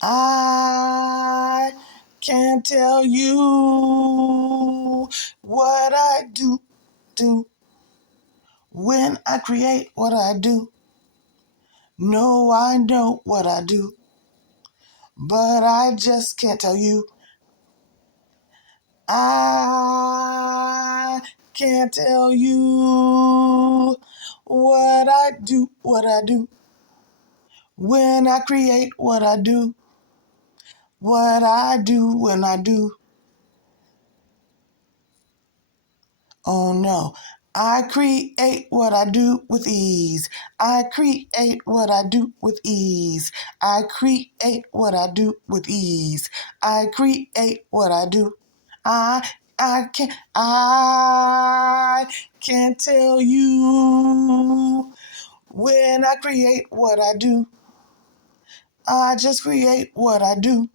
I can't tell you what I do when I create what I do. No, I know what I do, but I just can't tell you. I can't tell you what I do when I create what I do when I do. Oh no, I create what I do with ease. I create what I do with ease. I create what I do with ease. I create what I do. I I can't tell you when I create what I do. I just create what I do.